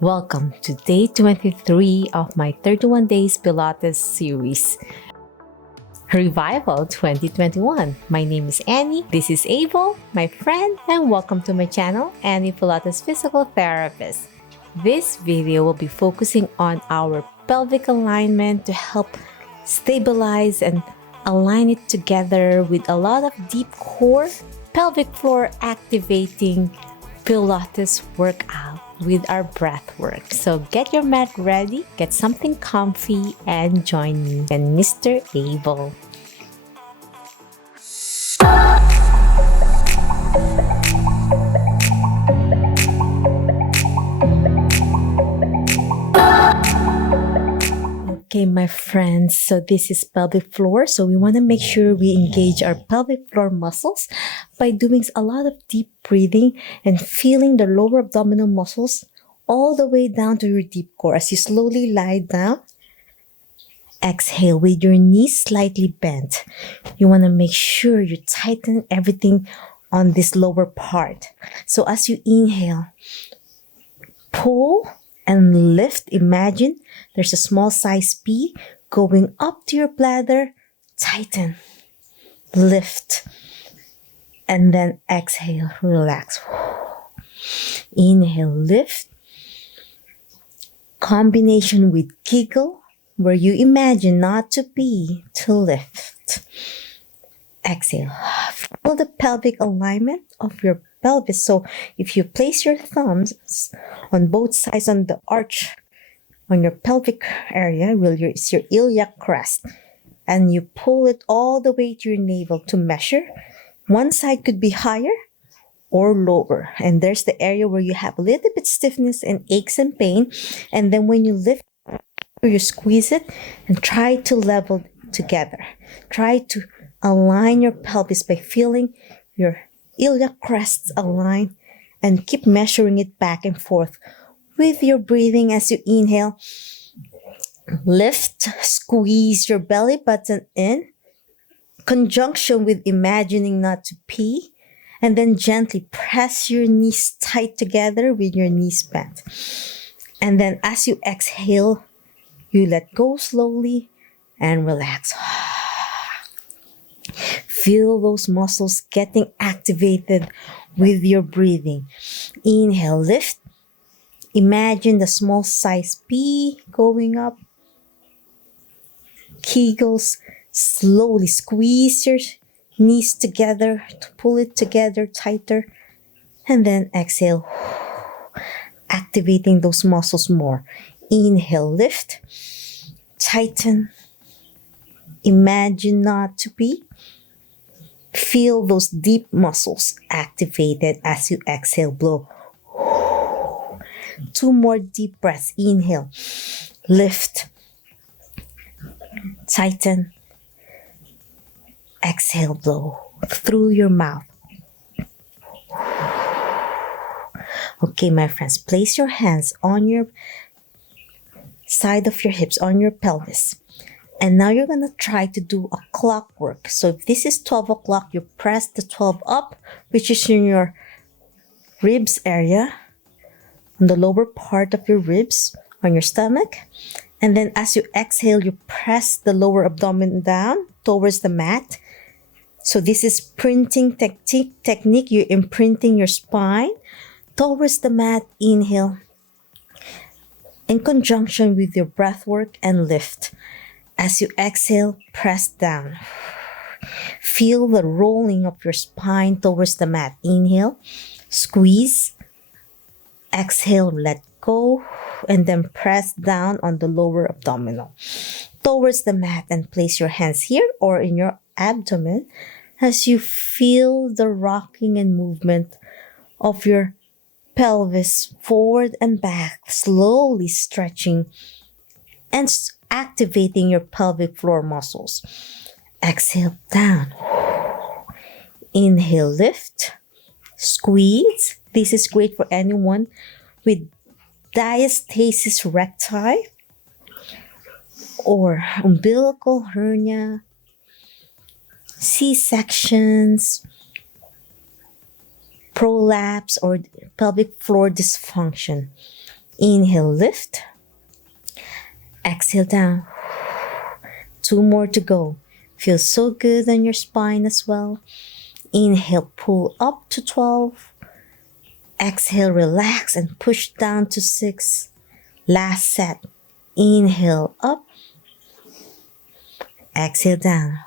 Welcome to day 23 of my 31 Days Pilates Series. Revival 2021. My name is Annie. This is Abel, my friend, and welcome to my channel, Annie Pilates Physical Therapist. This video will be focusing on our pelvic alignment to help stabilize and align it together with a lot of deep core, pelvic floor activating Pilates workout with our breath work. So get your mat ready, get something comfy, and join me and Mr. Abel. Okay, my friends, so this is pelvic floor. So we want to make sure we engage our pelvic floor muscles by doing a lot of deep breathing and feeling the lower abdominal muscles all the way down to your deep core. As you slowly lie down, exhale with your knees slightly bent. You want to make sure you tighten everything on this lower part. So as you inhale, pull and lift. Imagine there's a small size P going up to your bladder. Tighten, lift, and then exhale, relax. Inhale, lift. Combination with giggle, where you imagine not to pee, to lift. Exhale. Feel the pelvic alignment of your pelvis. So if you place your thumbs on both sides on the arch on your pelvic area, it's your iliac crest, and you pull it all the way to your navel to measure. One side could be higher or lower, and there's the area where you have a little bit stiffness and aches and pain. And then when you lift, you squeeze it and try to level together. Try to align your pelvis by feeling your iliac crests align, and keep measuring it back and forth with your breathing. As you inhale, lift, squeeze your belly button in, conjunction with imagining not to pee, and then gently press your knees tight together with your knees bent. And then as you exhale, you let go slowly and relax. Feel those muscles getting activated with your breathing. Inhale, lift. Imagine the small size P going up. Kegels, slowly squeeze your knees together to pull it together tighter. And then exhale, activating those muscles more. Inhale, lift. Tighten. Imagine not to be. Feel those deep muscles activated as you exhale, blow. 2 more deep breaths. Inhale, lift, tighten, exhale, blow through your mouth. Okay, my friends, place your hands on your side of your hips, on your pelvis. And now you're going to try to do a clockwork. So if this is 12 o'clock, you press the 12 up, which is in your ribs area, on the lower part of your ribs, on your stomach. And then as you exhale, you press the lower abdomen down towards the mat. So this is printing technique. You're imprinting your spine towards the mat. Inhale. In conjunction with your breath work, and lift. As you exhale, press down. Feel the rolling of your spine towards the mat. Inhale, squeeze. Exhale, let go. And then press down on the lower abdominal towards the mat, and place your hands here or in your abdomen as you feel the rocking and movement of your pelvis forward and back, slowly stretching and activating your pelvic floor muscles. Exhale, down. Inhale, lift, squeeze. This is great for anyone with diastasis recti or umbilical hernia, C-sections, prolapse, or pelvic floor dysfunction. Inhale, lift. Exhale, down. 2 more to go. Feels so good on your spine as well. Inhale, pull up to 12. Exhale, relax and push down to 6. Last set. Inhale, up. Exhale, down.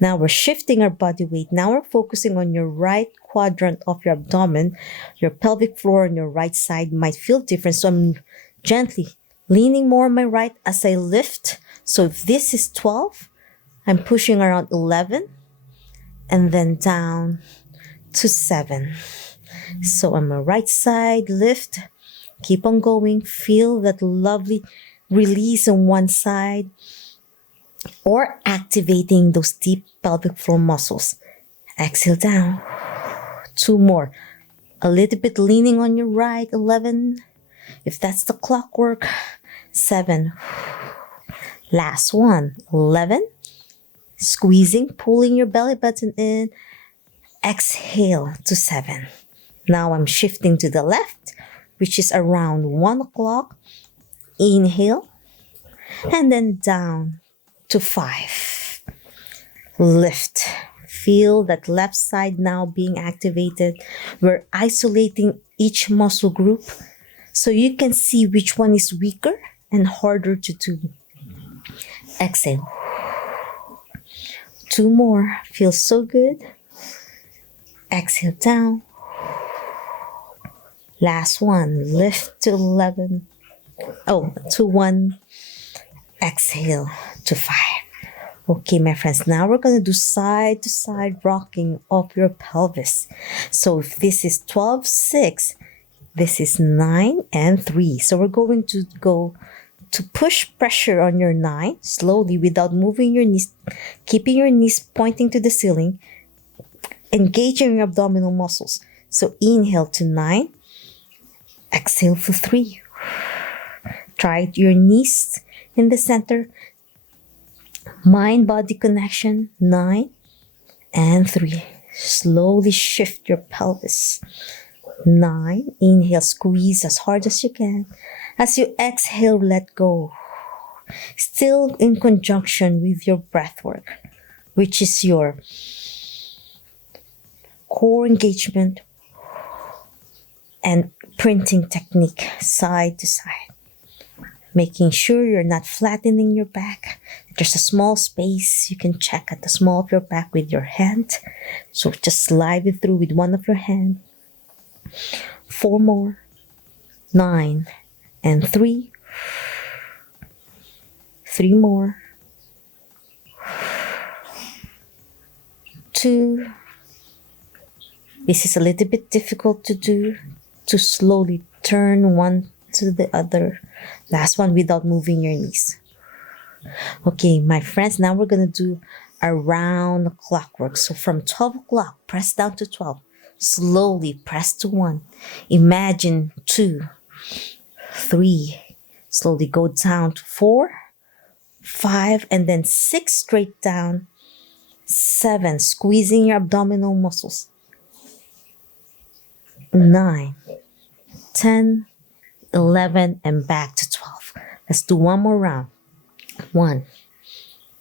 Now we're shifting our body weight. Now we're focusing on your right quadrant of your abdomen. Your pelvic floor on your right side might feel different. So I'm gently leaning more on my right as I lift. So if this is 12, I'm pushing around 11 and then down to 7. So on my right side, lift. Keep on going. Feel that lovely release on one side, or activating those deep pelvic floor muscles. Exhale, down. 2 more. A little bit leaning on your right, 11. If that's the clockwork, 7. Last one, 11. Squeezing, pulling your belly button in. Exhale to 7. Now I'm shifting to the left, which is around 1 o'clock. Inhale, and then down to 5. Lift. Feel that left side now being activated. We're isolating each muscle group so you can see which one is weaker and harder to do. Exhale. 2 more. Feels so good. Exhale, down. Last one. Lift to 11. To 1. Exhale to 5. Okay, my friends, now we're going to do side to side rocking of your pelvis. So if this is 12, 6, this is 9 and 3. So we're going to go to push pressure on your 9 slowly without moving your knees, keeping your knees pointing to the ceiling, engaging your abdominal muscles. So inhale to 9, exhale for 3. Try your knees in the center. Mind-body connection, 9 and 3. Slowly shift your pelvis. 9, inhale, squeeze as hard as you can. As you exhale, let go. Still in conjunction with your breath work, which is your core engagement and printing technique side to side. Making sure you're not flattening your back. There's a small space. You can check at the small of your back with your hand. So just slide it through with one of your hands. 4 more. 9 and 3. 3 more. 2. This is a little bit difficult to do. To slowly turn one to the other. Last one without moving your knees. Okay, my friends, now we're going to do around the clockwork. So from 12 o'clock, press down to 12. Slowly press to 1. Imagine 2, 3. Slowly go down to 4, 5, and then 6 straight down. 7, squeezing your abdominal muscles. 9, 10, 11, and back to 12. Let's do one more round. 1,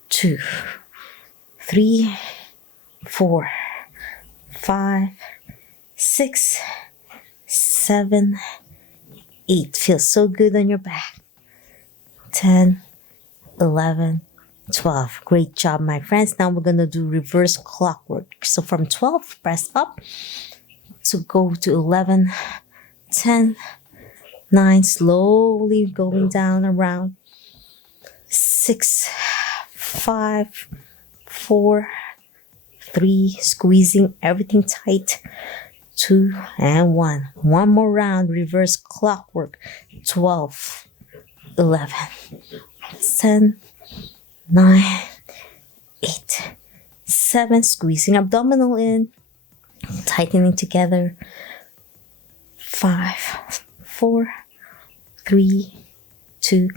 2, 3, 4, 5, 6, 7, 8. Feels so good on your back. 10, 11, 12. Great job, my friends. Now we're going to do reverse clockwork. So from 12, press up to go to 11, 10, 9, slowly going down around. 6, 5, 4, 3, squeezing everything tight. 2 and 1. One more round, reverse clockwork. 12, 11, 10, 9, 8, 7, squeezing abdominal in, tightening together. 5, 4, 3, 2,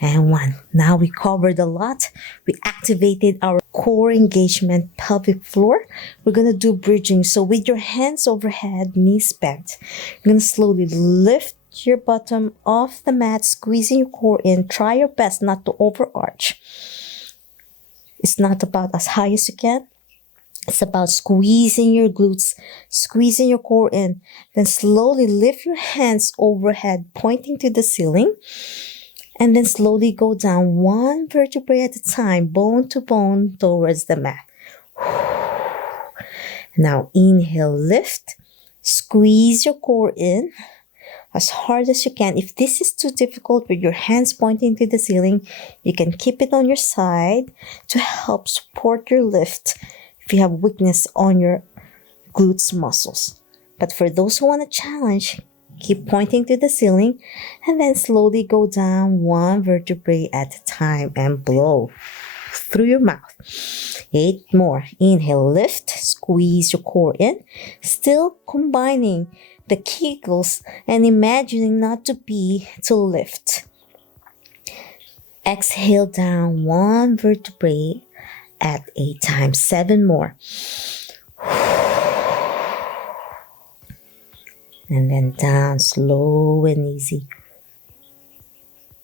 and 1. Now we covered a lot. We activated our core engagement, pelvic floor. We're going to do bridging. So with your hands overhead, knees bent, you're going to slowly lift your bottom of the mat, squeezing your core in. Try your best not to overarch. It's not about as high as you can. It's about squeezing your glutes, squeezing your core in. Then slowly lift your hands overhead, pointing to the ceiling. And then slowly go down one vertebrae at a time, bone to bone towards the mat. Now inhale, lift. Squeeze your core in as hard as you can. If this is too difficult with your hands pointing to the ceiling, you can keep it on your side to help support your lift if you have weakness on your glutes muscles. But for those who want to challenge, keep pointing to the ceiling and then slowly go down one vertebrae at a time and blow through your mouth. 8 more. Inhale, lift, squeeze your core in, still combining the kegels and imagining not to lift. Exhale down one vertebrae at a time. 7 more. And then down, slow and easy.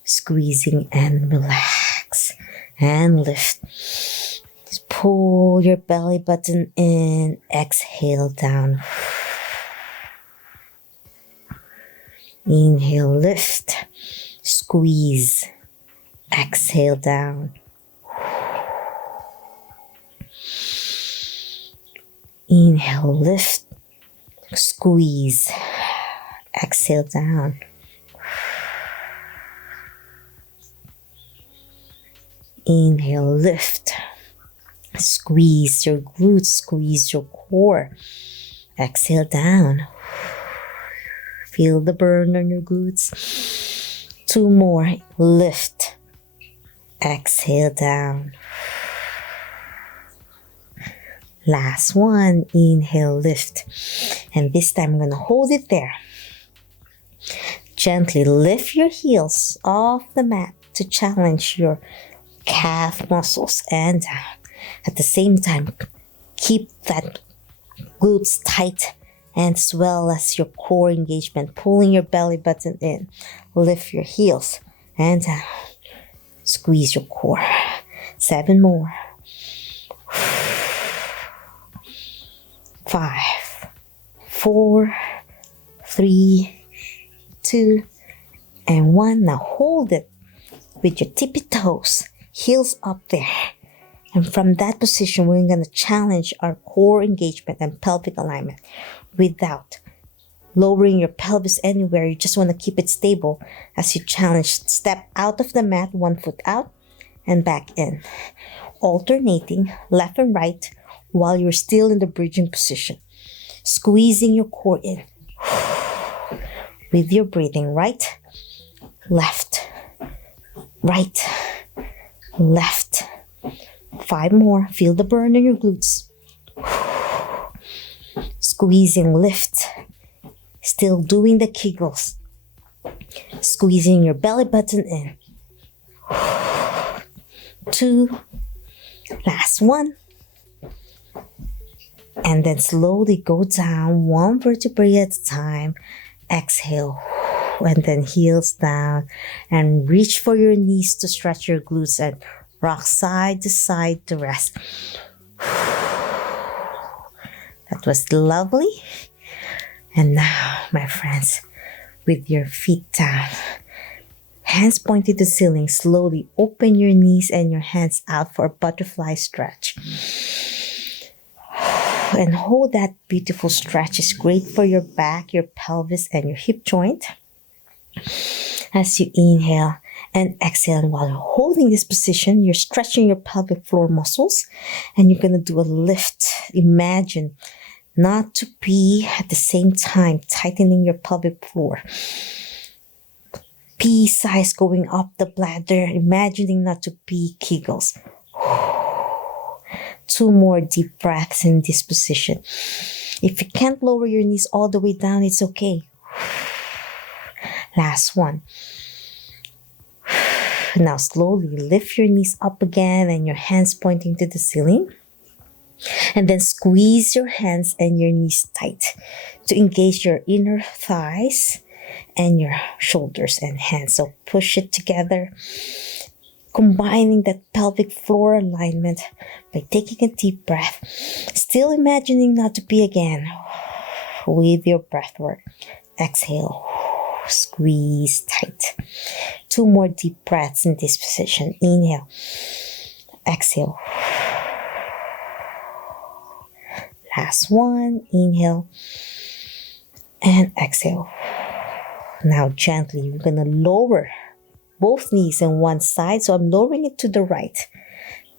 Squeezing and relax and lift. Just pull your belly button in. Exhale down. Inhale, lift. Squeeze. Exhale down. Inhale, lift. Squeeze. Exhale down. Inhale, lift. Squeeze your glutes, squeeze your core. Exhale down. Feel the burn on your glutes. 2 more. Lift. Exhale down. Last one. Inhale, lift. And this time I'm going to hold it there. Gently lift your heels off the mat to challenge your calf muscles and down. At the same time, keep that glutes tight and as well as your core engagement, pulling your belly button in. Lift your heels and down. Squeeze your core. 7 more. 5, 4, 3, 2, and 1. Now hold it with your tippy toes, heels up there. And from that position, we're going to challenge our core engagement and pelvic alignment without lowering your pelvis anywhere. You just want to keep it stable as you challenge. Step out of the mat, 1 foot out and back in. Alternating left and right while you're still in the bridging position. Squeezing your core in with your breathing. Right, left, right, left. 5 more. Feel the burn in your glutes. Squeezing, lift. Still doing the kegels. Squeezing your belly button in. 2. Last one. And then slowly go down 1 vertebrae at a time. Exhale. And then heels down. And reach for your knees to stretch your glutes and rock side to side to rest. That was lovely. And now, my friends, with your feet down, hands pointed to the ceiling, slowly open your knees and your hands out for a butterfly stretch. And hold that beautiful stretch. It's great for your back, your pelvis, and your hip joint. As you inhale and exhale, and while you're holding this position, you're stretching your pelvic floor muscles, and you're going to do a lift. Imagine not to be at the same time tightening your pelvic floor. Pea size going up the bladder, imagining not to be kegels. 2 more deep breaths in this position. If you can't lower your knees all the way down, it's okay. Last one. Now slowly lift your knees up again and your hands pointing to the ceiling. And then squeeze your hands and your knees tight to engage your inner thighs and your shoulders and hands. So push it together, combining that pelvic floor alignment by taking a deep breath, still imagining not to pee again with your breath work. Exhale, squeeze tight. 2 more deep breaths in this position. Inhale, exhale. Last one, inhale and exhale. Now gently, we're gonna lower both knees on one side. So I'm lowering it to the right.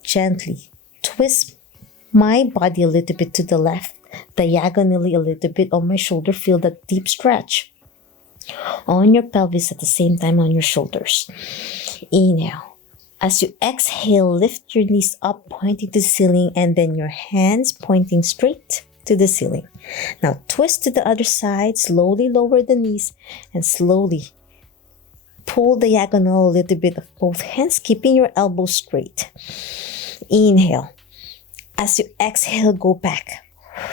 Gently twist my body a little bit to the left, diagonally a little bit on my shoulder. Feel that deep stretch on your pelvis at the same time on your shoulders. Inhale. As you exhale, lift your knees up, pointing to the ceiling, and then your hands pointing straight to the ceiling. Now twist to the other side, slowly lower the knees, and slowly pull diagonal a little bit of both hands, keeping your elbows straight. Inhale. As you exhale, go back.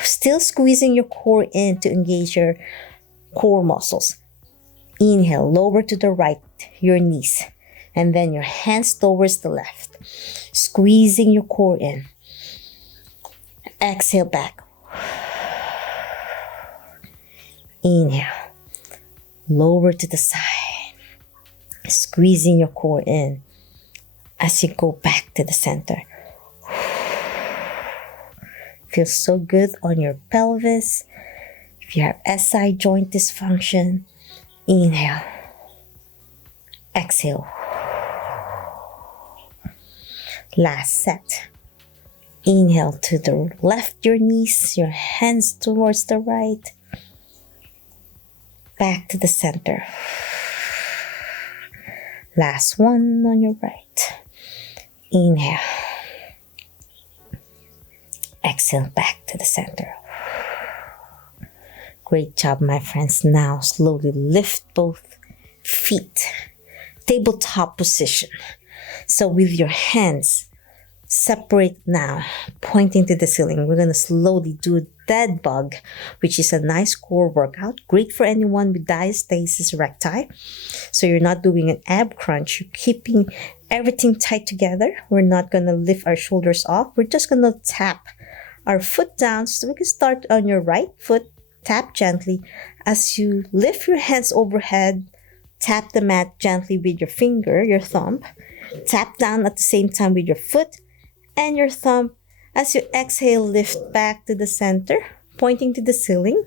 Still squeezing your core in to engage your core muscles. Inhale, lower to the right, your knees. And then your hands towards the left, squeezing your core in. Exhale back. Inhale, lower to the side, squeezing your core in as you go back to the center. Feels so good on your pelvis. If you have SI joint dysfunction, inhale, exhale. Last set. Inhale to the left, your knees, your hands towards the right. Back to the center. Last one on your right. Inhale. Exhale back to the center. Great job, my friends. Now slowly lift both feet. Tabletop position. So with your hands separate now, pointing to the ceiling. We're going to slowly do dead bug, which is a nice core workout. Great for anyone with diastasis erectile. So you're not doing an ab crunch. You're keeping everything tight together. We're not going to lift our shoulders off. We're just going to tap our foot down. So we can start on your right foot. Tap gently. As you lift your hands overhead, tap the mat gently with your finger, your thumb. Tap down at the same time with your foot and your thumb. As you exhale, lift back to the center, pointing to the ceiling,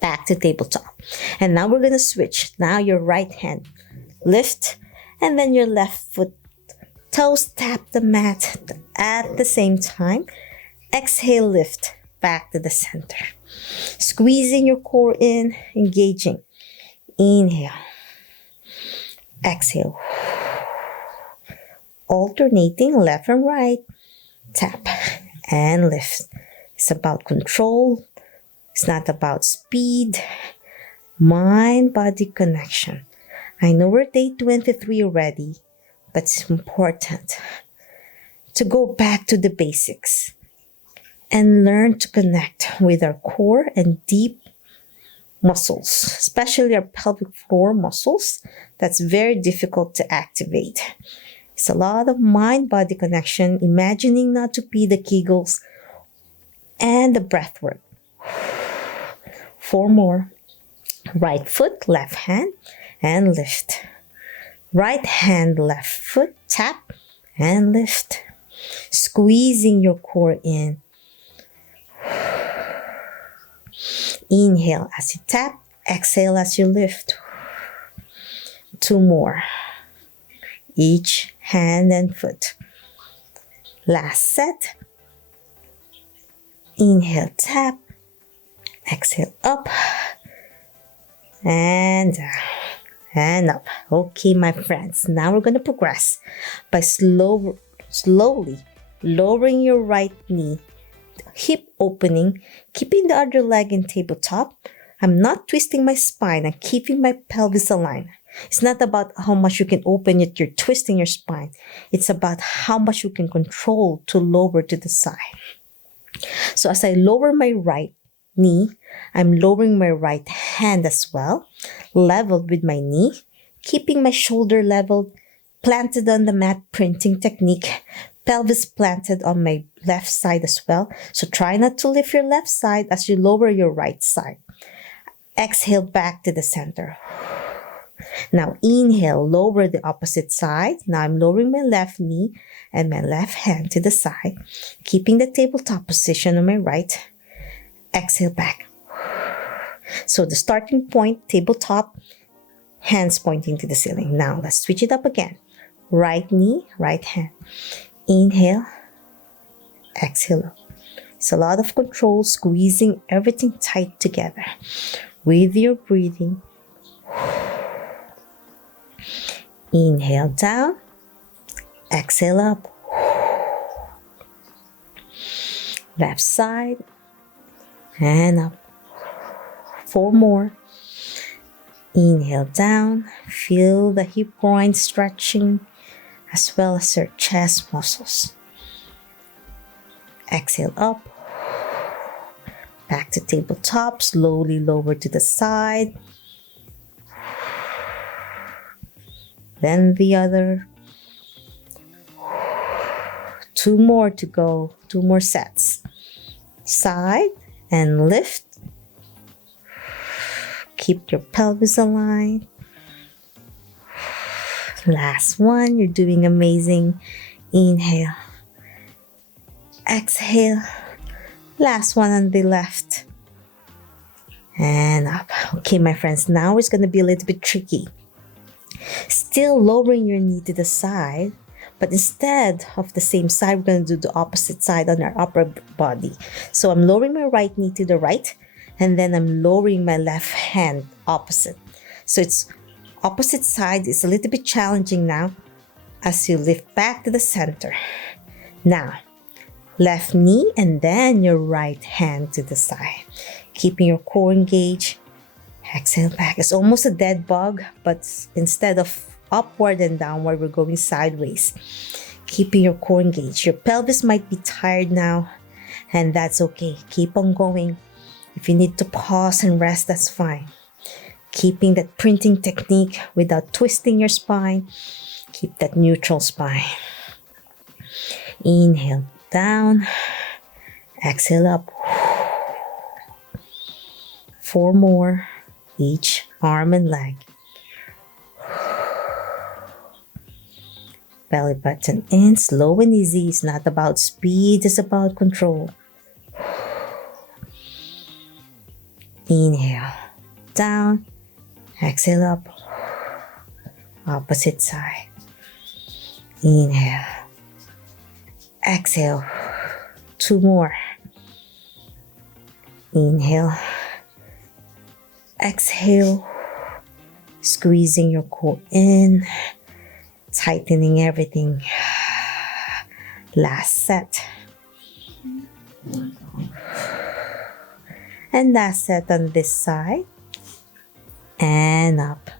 back to tabletop. And now we're going to switch. Now your right hand, lift, and then your left foot, toes tap the mat at the same time. Exhale, lift, back to the center. Squeezing your core in, engaging. Inhale. Exhale. Alternating left and right. Tap and lift. It's about control. It's not about speed. Mind-body connection. I know we're day 23 already, but it's important to go back to the basics and learn to connect with our core and deep muscles, especially our pelvic floor muscles. That's very difficult to activate. It's a lot of mind-body connection, imagining not to pee, the Kegels, and the breath work. 4 more. Right foot, left hand, and lift. Right hand, left foot, tap, and lift. Squeezing your core in. Inhale as you tap, exhale as you lift. 2 more. Each hand and foot. Last set. Inhale, tap. Exhale, up. And down. And up. Okay, my friends. Now we're going to progress by slowly lowering your right knee, hip opening, keeping the other leg in tabletop. I'm not twisting my spine. I'm keeping my pelvis aligned. It's not about how much you can open it, you're twisting your spine. It's about how much you can control to lower to the side. So as I lower my right knee. I'm lowering my right hand as well, leveled with my knee, keeping my shoulder leveled, planted on the mat, printing technique, pelvis planted on my left side as well. So try not to lift your left side as you lower your right side. Exhale back to the center. Now inhale, lower the opposite side. Now I'm lowering my left knee and my left hand to the side, keeping the tabletop position on my right. Exhale back. So the starting point, tabletop, hands pointing to the ceiling. Now let's switch it up again. Right knee, right hand. Inhale, exhale up. It's a lot of control, squeezing everything tight together with your breathing. Inhale down, exhale up. Left side and up. 4 more. Inhale down, feel the hip groin stretching as well as your chest muscles. Exhale up, back to tabletop, slowly lower to the side. Then the other. 2 more to go, 2 more sets. Side and lift. Keep your pelvis aligned. Last one, you're doing amazing. Inhale. Exhale. Last one on the left. And up. Okay, my friends, now it's going to be a little bit tricky. Still lowering your knee to the side, but instead of the same side, we're going to do the opposite side on our upper body. So I'm lowering my right knee to the right, and then I'm lowering my left hand opposite. So it's opposite side. It's a little bit challenging now as you lift back to the center. Now, left knee and then your right hand to the side. Keeping your core engaged. Exhale back. It's almost a dead bug, but instead of upward and downward, we're going sideways. Keeping your core engaged. Your pelvis might be tired now, and that's okay. Keep on going. If you need to pause and rest, that's fine. Keeping that printing technique without twisting your spine. Keep that neutral spine. Inhale down. Exhale up. 4 more. Each arm and leg. Belly button in, slow and easy. It's not about speed, it's about control. Inhale, down, exhale up. Opposite side. Inhale, exhale. 2 more. Inhale, exhale, squeezing your core in, tightening everything. Last set. And last set on this side. And up.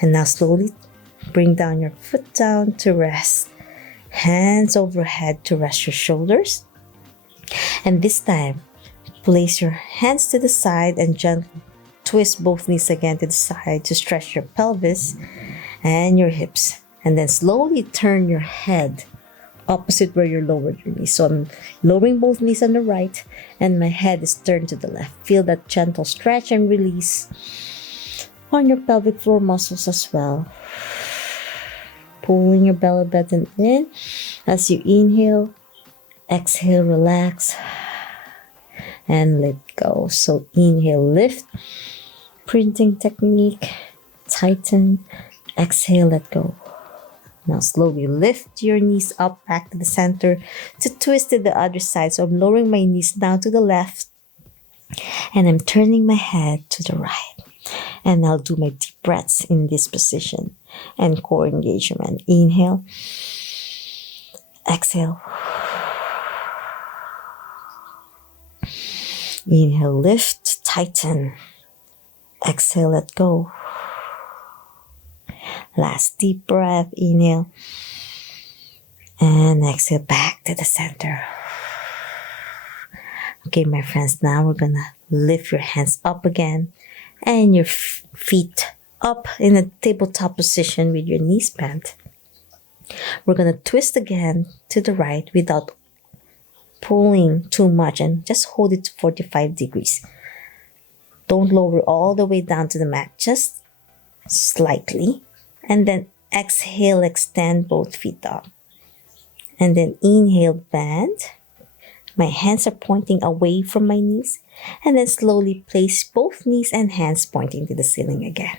And now slowly bring down your foot down to rest. Hands overhead to rest your shoulders. And this time, place your hands to the side and gently twist both knees again to the side to stretch your pelvis and your hips. And then slowly turn your head opposite where you lowered your knees. So I'm lowering both knees on the right and my head is turned to the left. Feel that gentle stretch and release on your pelvic floor muscles as well. Pulling your belly button in as you inhale, exhale, relax, and let go. So inhale, lift, printing technique, tighten, exhale, let go. Now slowly lift your knees up back to the center to twist to the other side. So I'm lowering my knees down to the left and I'm turning my head to the right. And I'll do my deep breaths in this position and core engagement. Inhale, exhale. Inhale, lift, tighten. Exhale, let go. Last deep breath, inhale. And exhale back to the center. Okay, my friends, now we're gonna Lift your hands up again and your feet up in a tabletop position with your knees bent. We're going to twist again to the right without pulling too much, and just hold it to 45 degrees. Don't lower all the way down to the mat, just slightly. And then exhale, extend both feet up. And then inhale, bend. My hands are pointing away from my knees. And then slowly place both knees and hands pointing to the ceiling again.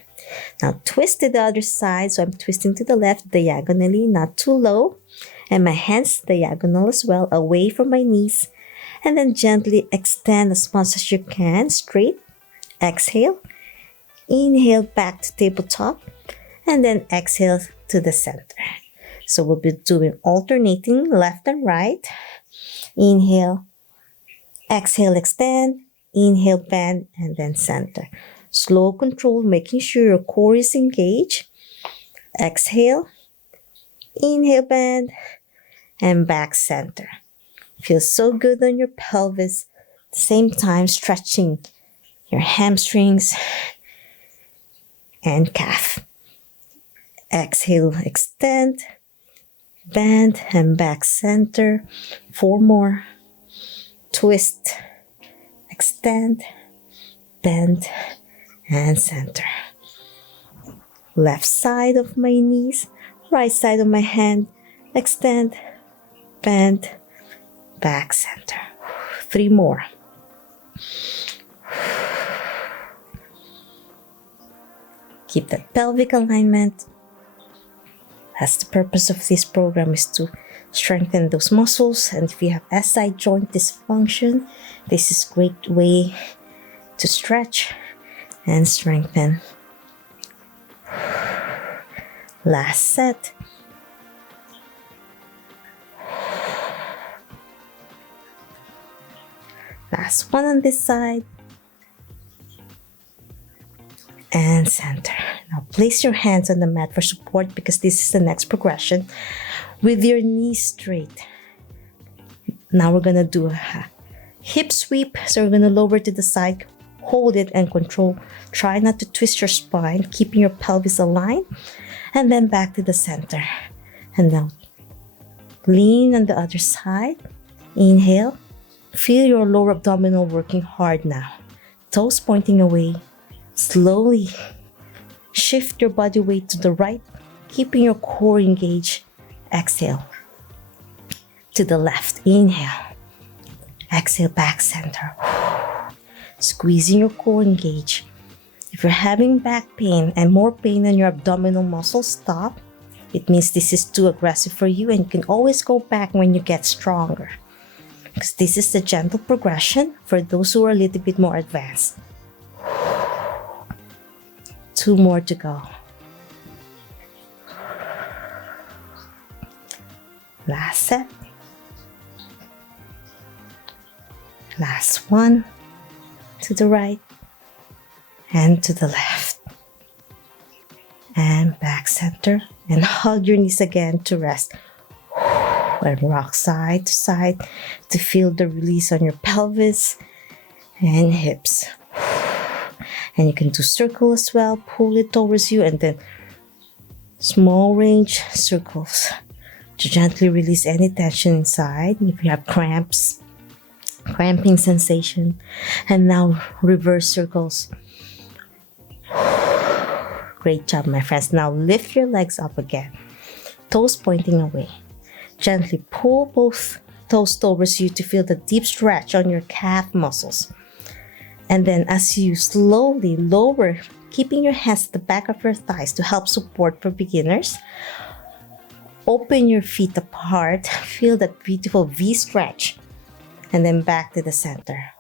Now twist to the other side. So I'm twisting to the left diagonally, not too low. And my hands diagonal as well, away from my knees. And then gently extend as much as you can, straight. Exhale. Inhale back to tabletop. And then exhale to the center. So we'll be doing alternating left and right. Inhale. Exhale, extend. Inhale, bend, and then center. Slow control, making sure your core is engaged. Exhale. Inhale, bend, and back center. Feels so good on your pelvis. At the same time, stretching your hamstrings and calf. Exhale, extend, bend, and back center. 4 more. Twist, extend, bend, and center. Left side of my knees, right side of my hand. Extend, bend, back center. 3 more. Keep that pelvic alignment. That's the purpose of this program, is to strengthen those muscles. And if you have SI joint dysfunction, this is a great way to stretch and strengthen. Last set. Last one on this side. And center. Now place your hands on the mat for support, because this is the next progression. With your knees straight. Now we're going to do a hip sweep. So we're going to lower to the side, hold it and control. Try not to twist your spine, keeping your pelvis aligned. And then back to the center. And now lean on the other side. Inhale. Feel your lower abdominal working hard now. Toes pointing away. Slowly shift your body weight to the right, keeping your core engaged. Exhale. To the left. Inhale. Exhale, back center. Squeezing your core engaged. If you're having back pain and more pain in your abdominal muscles, stop. It means this is too aggressive for you, and you can always go back when you get stronger. Because this is the gentle progression for those who are a little bit more advanced. 2 more to go. Last set. Last one. To the right and to the left. And back center. And hug your knees again to rest. And rock side to side to feel the release on your pelvis and hips. And you can do circle as well. Pull it towards you, and then small range circles to gently release any tension inside. If you have cramps, cramping sensation. And now reverse circles. Great job, my friends. Now lift your legs up again. Toes pointing away. Gently pull both toes towards you to feel the deep stretch on your calf muscles. And then as you slowly lower, keeping your hands at the back of your thighs to help support for beginners, open your feet apart. Feel that beautiful V stretch. And then back to the center.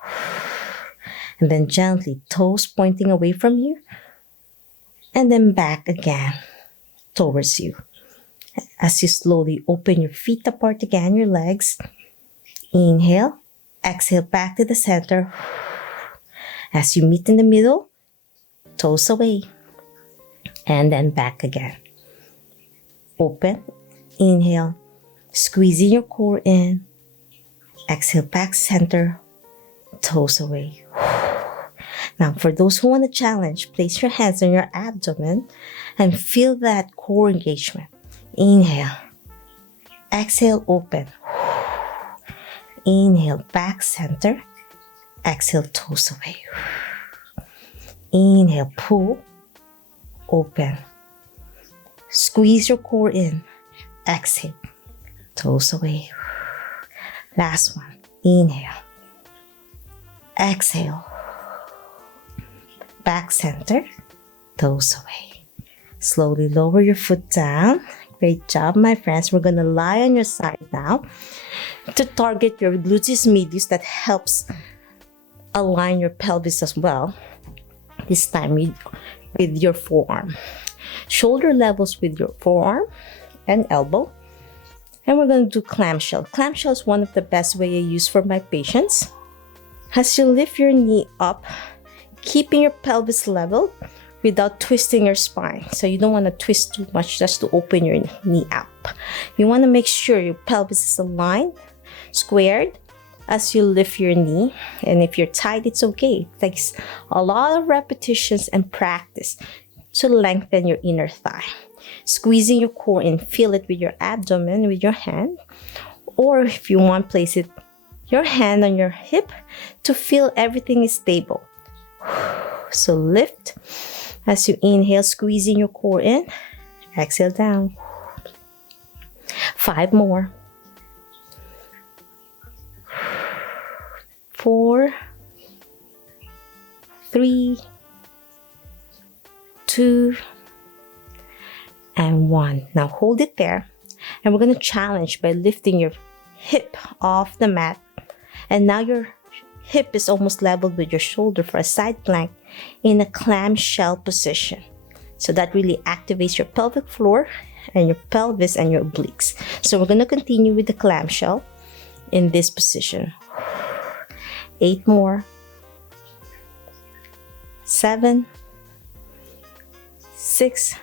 And then gently, toes pointing away from you. And then back again towards you. As you slowly open your feet apart again, your legs. Inhale. Exhale, back to the center. As you meet in the middle, toes away. And then back again. Open. Inhale. Squeezing your core in. Exhale, back center. Toes away. Now, for those who want to challenge, place your hands on your abdomen and feel that core engagement. Inhale. Exhale, open. Inhale, back center. Exhale, toes away. Inhale, pull. Open. Squeeze your core in. Exhale, toes away. Last one. Inhale. Exhale. Back center. Toes away. Slowly lower your foot down. Great job, my friends. We're going to lie on your side now to target your gluteus medius that helps align your pelvis as well. This time with your forearm. Shoulder levels with your forearm and elbow. And we're going to do clamshell. Clamshell is one of the best way I use for my patients. As you lift your knee up, keeping your pelvis level without twisting your spine. So you don't want to twist too much just to open your knee up. You want to make sure your pelvis is aligned, squared as you lift your knee. And if you're tight, it's okay. It takes a lot of repetitions and practice to lengthen your inner thigh. Squeezing your core in, feel it with your abdomen, with your hand. Or if you want, place it your hand on your hip to feel everything is stable. So lift as you inhale, squeezing your core in. Exhale down. 5 more. 4, 3, 2, and 1. Now hold it there. And we're going to challenge by lifting your hip off the mat. And now your hip is almost leveled with your shoulder for a side plank in a clamshell position. So that really activates your pelvic floor and your pelvis and your obliques. So we're going to continue with the clamshell in this position. 8 more. 7, 6,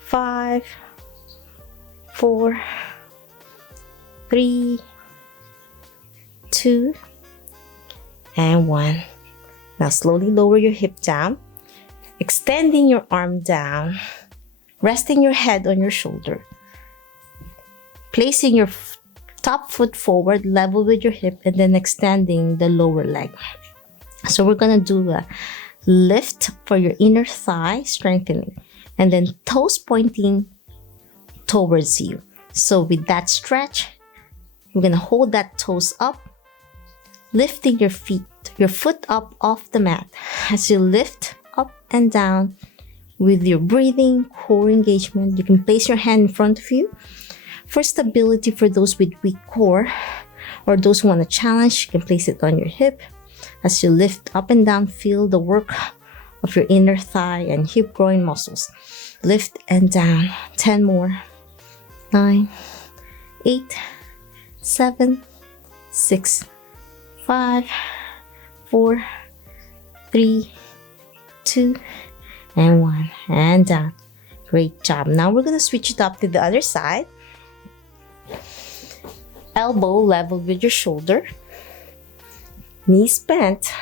5, 4, 3, 2, and 1. Now slowly lower your hip down, extending your arm down, resting your head on your shoulder, placing your top foot forward level with your hip, and then extending the lower leg. So we're gonna do a lift for your inner thigh, strengthening, and then toes pointing towards you. So with that stretch, we're gonna hold that toes up, lifting your foot up off the mat. As you lift up and down with your breathing, core engagement, you can place your hand in front of you. For stability, for those with weak core or those who want to challenge, you can place it on your hip. As you lift up and down, feel the work of your inner thigh and hip groin muscles. Lift and down. 10 more. 9, 8, 7, 6, 5, 4, 3, 2, and 1. And down. Great job. Now we're going to switch it up to the other side. Elbow level with your shoulder. Knees bent.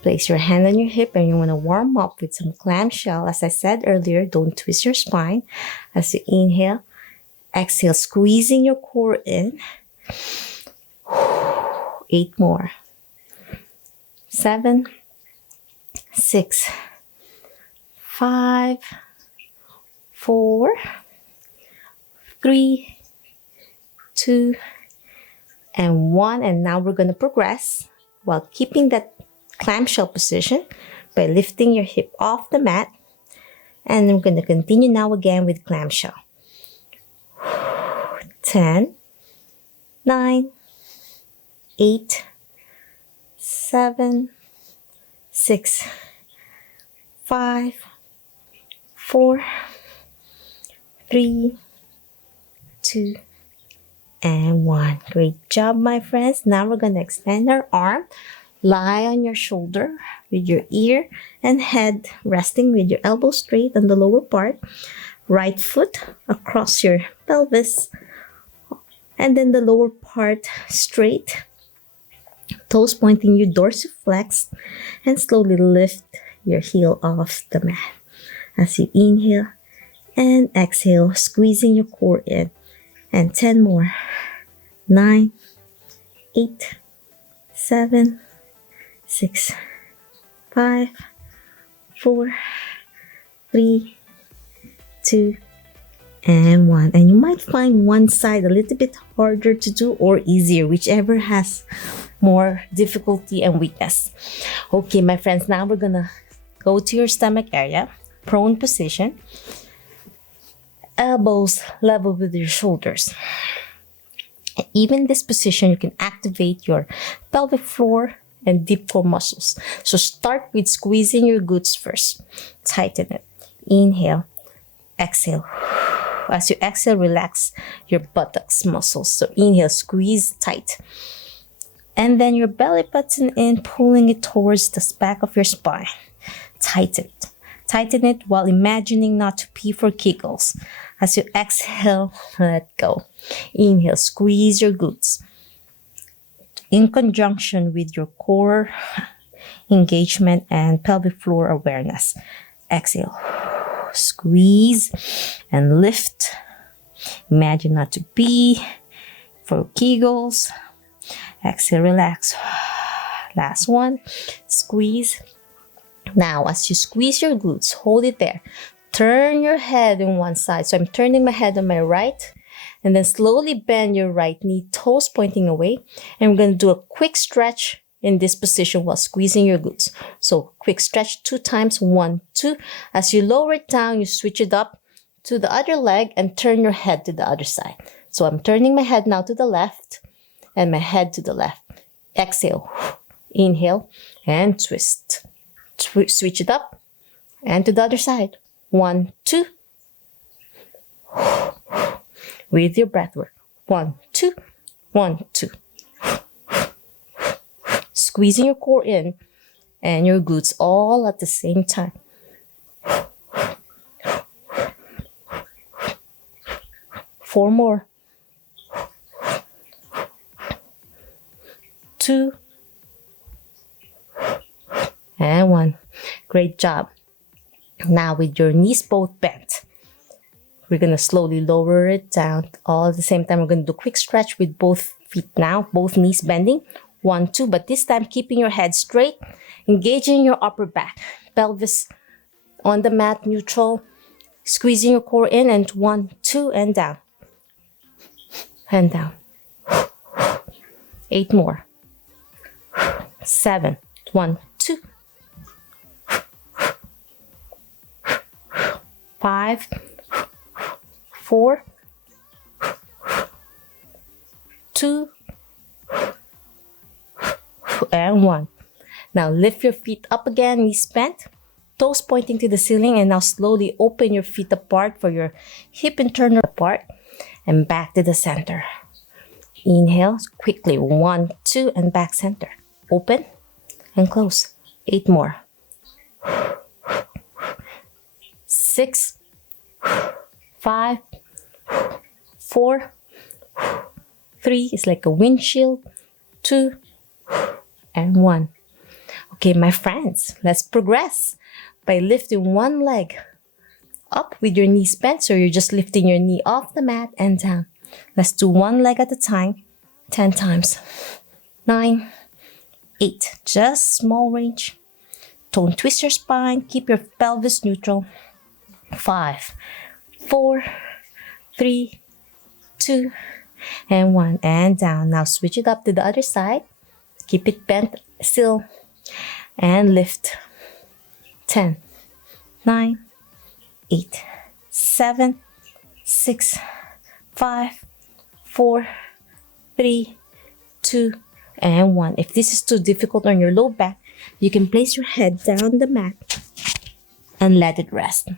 Place your hand on your hip and you want to warm up with some clamshell. As I said earlier, don't twist your spine. As you inhale, exhale, squeezing your core in. 8 more. 7, 6, 5, 4, 3, 2, and 1. And now we're going to progress while keeping that clamshell position by lifting your hip off the mat. And we're going to continue now again with clamshell. 10, 9, 8, 7, 6, 5, 4, 3, 2, and 1. Great job, my friends. Now we're going to extend our arm. Lie on your shoulder with your ear and head resting with your elbow straight on the lower part. Right foot across your pelvis. And then the lower part straight. Toes pointing, you dorsiflex, and slowly lift your heel off the mat. As you inhale and exhale, squeezing your core in. And 10 more. 9, 8, 7, 6, 5, 4, 3, 2, and 1. And you might find one side a little bit harder to do or easier, whichever has more difficulty and weakness. Okay, my friends, now we're gonna go to your stomach area, prone position, elbows level with your shoulders. Even this position, you can activate your pelvic floor and deep core muscles. So start with squeezing your glutes first. Tighten it. Inhale, exhale. As you exhale, relax your buttocks muscles. So inhale, squeeze tight. And then your belly button in, pulling it towards the back of your spine. Tighten it. Tighten it while imagining not to pee for giggles. As you exhale, let go. Inhale, squeeze your glutes. In conjunction with your core engagement and pelvic floor awareness. Exhale, squeeze and lift. Imagine not to pee for giggles. Exhale, relax. Last one, squeeze. Now, as you squeeze your glutes, hold it there. Turn your head on one side. So I'm turning my head on my right. And then slowly bend your right knee, toes pointing away. And we're going to do a quick stretch in this position while squeezing your glutes. So quick stretch 2 times. 1, 2. As you lower it down, you switch it up to the other leg and turn your head to the other side. So I'm turning my head now to the left and my head to the left. Exhale. Inhale and twist. Switch it up and to the other side. 1, 2. With your breath work. 1, 2. 1, 2. Squeezing your core in and your glutes all at the same time. 4 more. 2. And 1. Great job. Now with your knees both bent, we're going to slowly lower it down. All at the same time, we're going to do a quick stretch with both feet now, both knees bending. 1, 2, but this time keeping your head straight, engaging your upper back, pelvis on the mat, neutral, squeezing your core in, and 1, 2, and down. And down. 8 more. 7. 1, 2. 5, 4, 2, and 1. Now lift your feet up again, knees bent, toes pointing to the ceiling, and now slowly open your feet apart for your hip internal apart and back to the center. Inhale quickly, 1, 2, and back center. Open and close. 8 more. 6, 5, 4, 3 is like a windshield, 2, and 1. Okay, my friends, let's progress by lifting one leg up with your knees bent. So you're just lifting your knee off the mat and down. Let's do one leg at a time, 10 times. 9, 8, just small range. Don't twist your spine, keep your pelvis neutral. 5, 4, 3, 2, and 1, and down. Now switch it up to the other side. Keep it bent still and lift. 10, 9, 8, 7, 6, 5, 4, 3, 2, and 1. If this is too difficult on your low back, you can place your head down the mat and let it rest.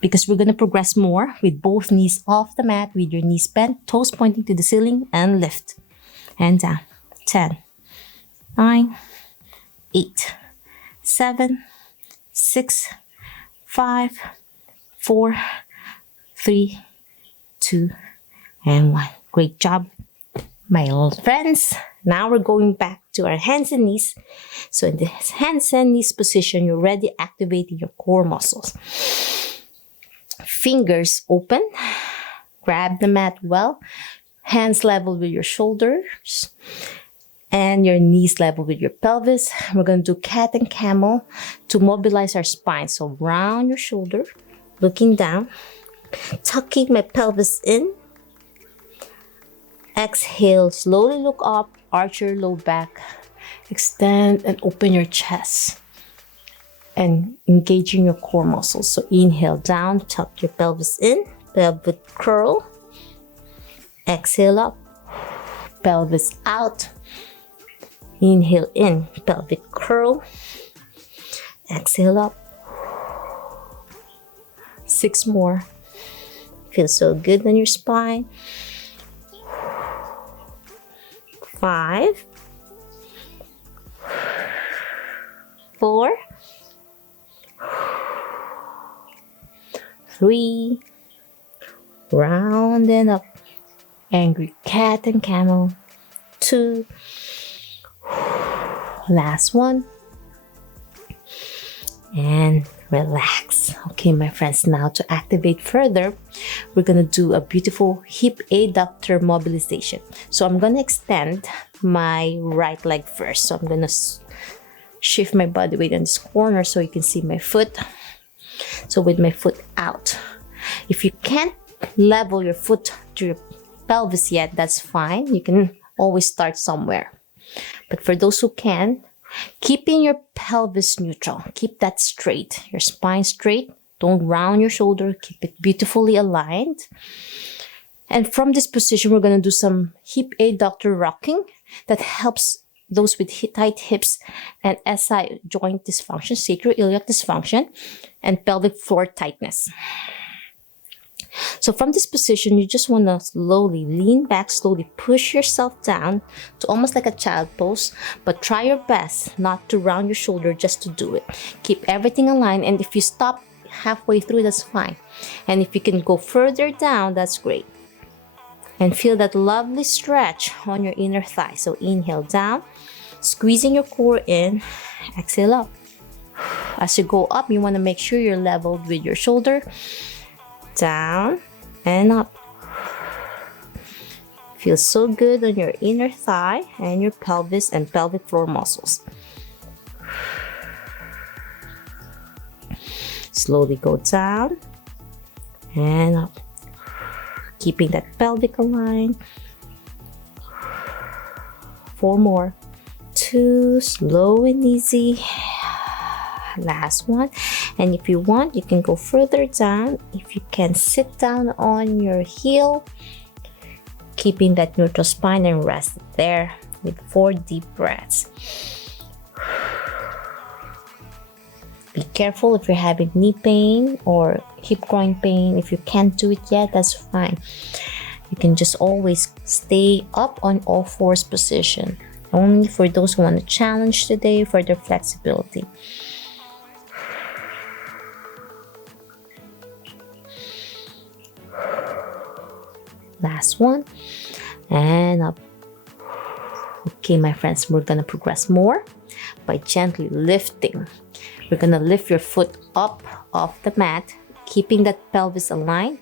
Because we're going to progress more with both knees off the mat, with your knees bent, toes pointing to the ceiling, and lift. And down. 10, 9, 8, 7, 6, 5, 4, 3, 2, and 1. Great job. My old friends, now we're going back to our hands and knees. So in this hands and knees position, you're already activating your core muscles. Fingers open, grab the mat well, hands level with your shoulders, and your knees level with your pelvis. We're going to do cat and camel to mobilize our spine. So round your shoulder, looking down, tucking my pelvis in. Exhale, slowly look up, arch your low back, extend and open your chest, and engaging your core muscles. So inhale down, tuck your pelvis in, pelvic curl. Exhale up, pelvis out. Inhale in, pelvic curl. Exhale up. 6 more. Feels so good on your spine. 5, 4, 3, round and up. Angry cat and camel. 2, last one, and relax. Okay, my friends, now to activate further, we're gonna do a beautiful hip adductor mobilization. So I'm gonna extend my right leg first. So I'm gonna shift my body weight in this corner so you can see my foot. So with my foot out, if you can't level your foot to your pelvis yet, that's fine. You can always start somewhere. But for those who can, keeping your pelvis neutral, keep that straight, your spine straight. Don't round your shoulder, keep it beautifully aligned. And from this position, we're going to do some hip adductor rocking that helps those with tight hips and SI joint dysfunction, sacroiliac dysfunction, and pelvic floor tightness. So from this position, you just want to slowly lean back, slowly push yourself down to almost like a child pose, but try your best not to round your shoulder just to do it. Keep everything aligned, and if you stop halfway through, that's fine. And if you can go further down, that's great. And feel that lovely stretch on your inner thigh. So inhale down, squeezing your core in, exhale up. As you go up, you want to make sure you're leveled with your shoulder. Down and up. Feels so good on your inner thigh and your pelvis and pelvic floor muscles. Slowly go down and up. Keeping that pelvic aligned. 4 more. 2, slow and easy. Last one. And if you want, you can go further down. If you can, sit down on your heel, keeping that neutral spine, and rest there with 4 deep breaths. Be careful if you're having knee pain or hip groin pain. If you can't do it yet, that's fine. You can just always stay up on all 4s position. Only for those who want to challenge today for their flexibility. Last one, and up. Okay, my friends, we're gonna progress more by gently lifting. We're gonna lift your foot up off the mat, keeping that pelvis aligned,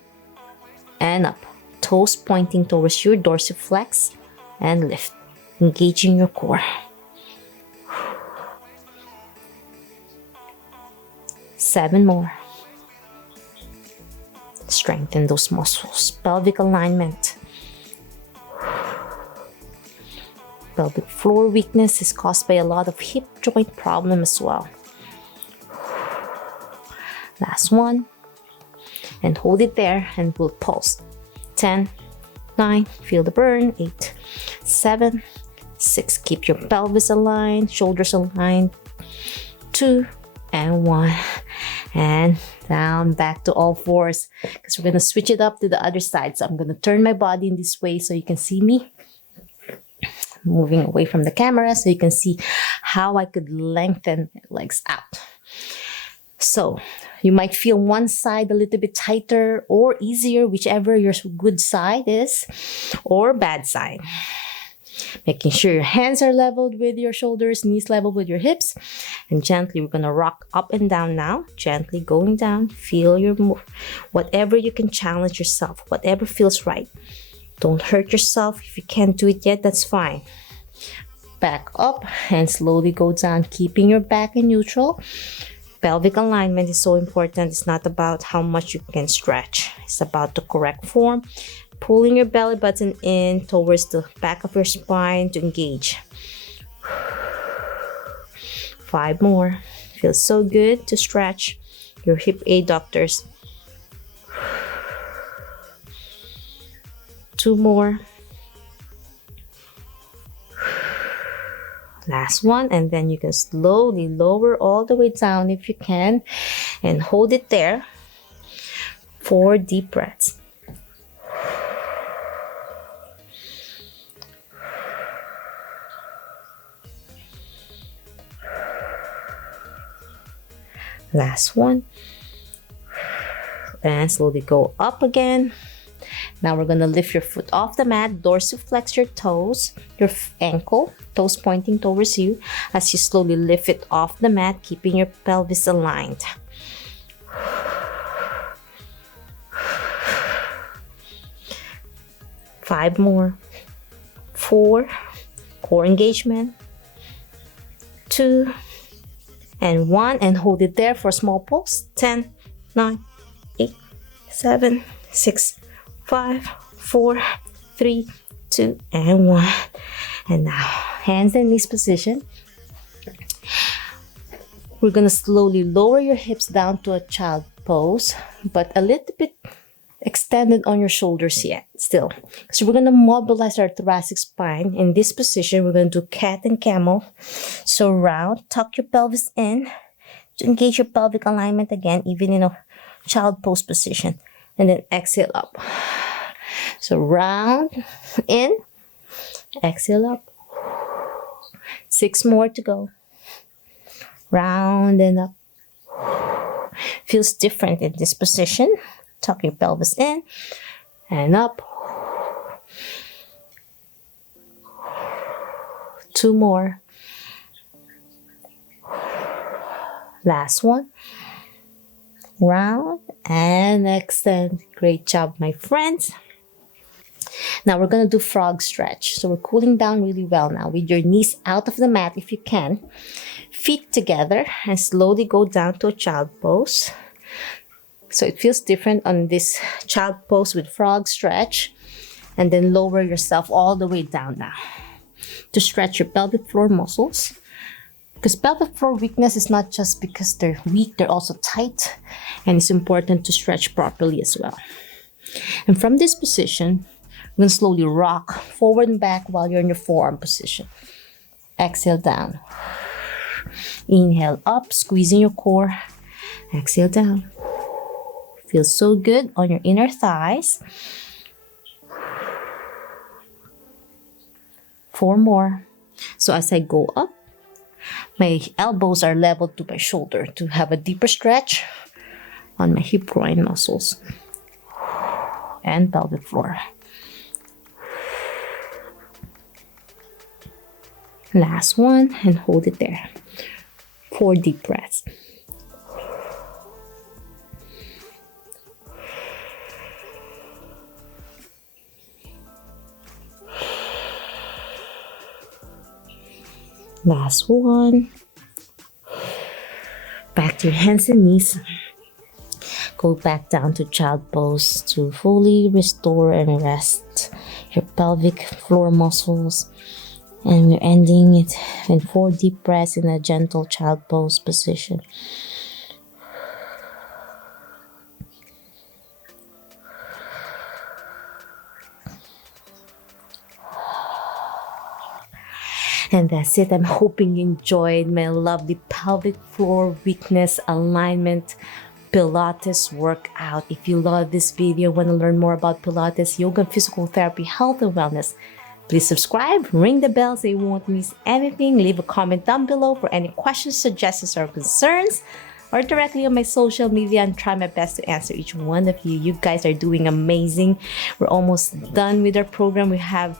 and up. Toes pointing towards your dorsiflex, and lift, engaging your core. 7 more. Strengthen those muscles. Pelvic alignment. Pelvic floor weakness is caused by a lot of hip joint problem as well. Last one. And hold it there and we'll pulse. 10, 9, feel the burn. 8, 7, 6. Keep your pelvis aligned, shoulders aligned. 2, and 1. And down, back to all 4s, because we're gonna switch it up to the other side. So I'm gonna turn my body in this way so you can see me. Moving away from the camera so you can see how I could lengthen my legs out. So you might feel one side a little bit tighter or easier, whichever your good side is, or bad side. Making sure your hands are leveled with your shoulders, knees level with your hips. And gently, we're going to rock up and down now. Gently going down. Feel your move. Whatever you can challenge yourself. Whatever feels right. Don't hurt yourself. If you can't do it yet, that's fine. Back up and slowly go down, keeping your back in neutral. Pelvic alignment is so important. It's not about how much you can stretch. It's about the correct form. Pulling your belly button in towards the back of your spine to engage. 5 more. Feels so good to stretch your hip adductors. 2 more. Last one, and then you can slowly lower all the way down if you can and hold it there. 4 deep breaths. Last one. And slowly go up again. Now we're going to lift your foot off the mat, dorsiflex your toes, your ankle, toes pointing towards you as you slowly lift it off the mat, keeping your pelvis aligned. 5 more. 4, core engagement. 2, and 1, and hold it there for a small pulse. 10, 9, 8, 7, 6, 5, 4, 3, 2, and 1. And now, hands and knees position. We're going to slowly lower your hips down to a child pose, but a little bit extended on your shoulders yet, still. So we're going to mobilize our thoracic spine. In this position, we're going to do cat and camel. So round, tuck your pelvis in to engage your pelvic alignment again, even in a child pose position. And then exhale up. So round, in, exhale up. 6 more to go. Round and up. Feels different in this position. Tuck your pelvis in and up. 2 more. Last one. Round and extend. Great job, my friends. Now we're going to do frog stretch. So we're cooling down really well now with your knees out of the mat if you can. Feet together and slowly go down to a child pose. So it feels different on this child pose with frog stretch. And then lower yourself all the way down now to stretch your pelvic floor muscles. Because pelvic floor weakness is not just because they're weak, they're also tight. And it's important to stretch properly as well. And from this position, we're going to slowly rock forward and back while you're in your forearm position. Exhale down. Inhale up, squeezing your core. Exhale down. Feels so good on your inner thighs. 4 more. So as I go up, my elbows are leveled to my shoulder to have a deeper stretch on my hip groin muscles and pelvic floor. Last one, and hold it there. 4 deep breaths. Last one. Back to your hands and knees. Go back down to child pose to fully restore and rest your pelvic floor muscles. And we're ending it in 4 deep breaths in a gentle child pose position. And that's it. I'm hoping you enjoyed my lovely pelvic floor weakness alignment Pilates workout. If you love this video, want to learn more about Pilates, yoga, physical therapy, health, and wellness, please subscribe, ring the bell so you won't miss anything. Leave a comment down below for any questions, suggestions, or concerns, or directly on my social media, and try my best to answer each one of you. You guys are doing amazing. We're almost done with our program. We have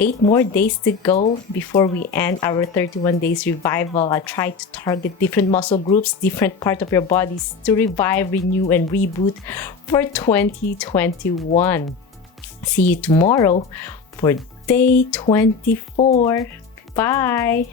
8 more days to go before we end our 31 days revival. I try to target different muscle groups, different part of your bodies to revive, renew, and reboot for 2021. See you tomorrow for day 24. Bye.